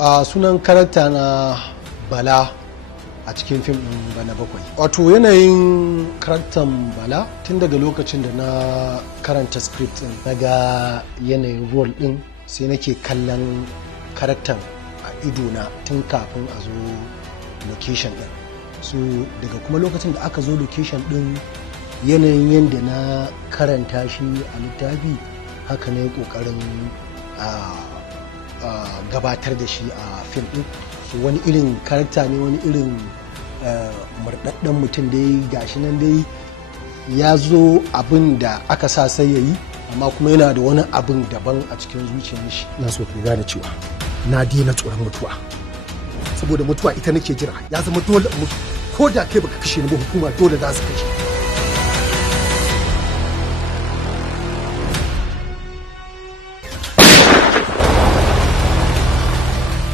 a sunan karakta na Bala a cikin fim ɗin Bana Bakwai. Wato yanayin karaktan Bala tun daga lokacin da na karanta script ɗin na ga yanayin role ɗin sai nake kallon karaktan a idona tun kafin a zo location ɗin. So daga kuma lokacin da aka zo location ɗin yanayin yadda na karanta shi a littafi haka ne ƙoƙarin gabatar da shi a fim ɗin. So wani irin karakta ne, wani irin murɗaɗɗen mutum dai gashi nan dai ya zo abin da aka sa sai ya yi amma kuma yana da wani abin daban a cikin zuciyar shi. Na so ka gane cewa na daina tsoron mutuwa saboda mutuwa ita nake jira, ya zama dole mutu ko da kai baka kashe ni ba hukuma dole za su kashe.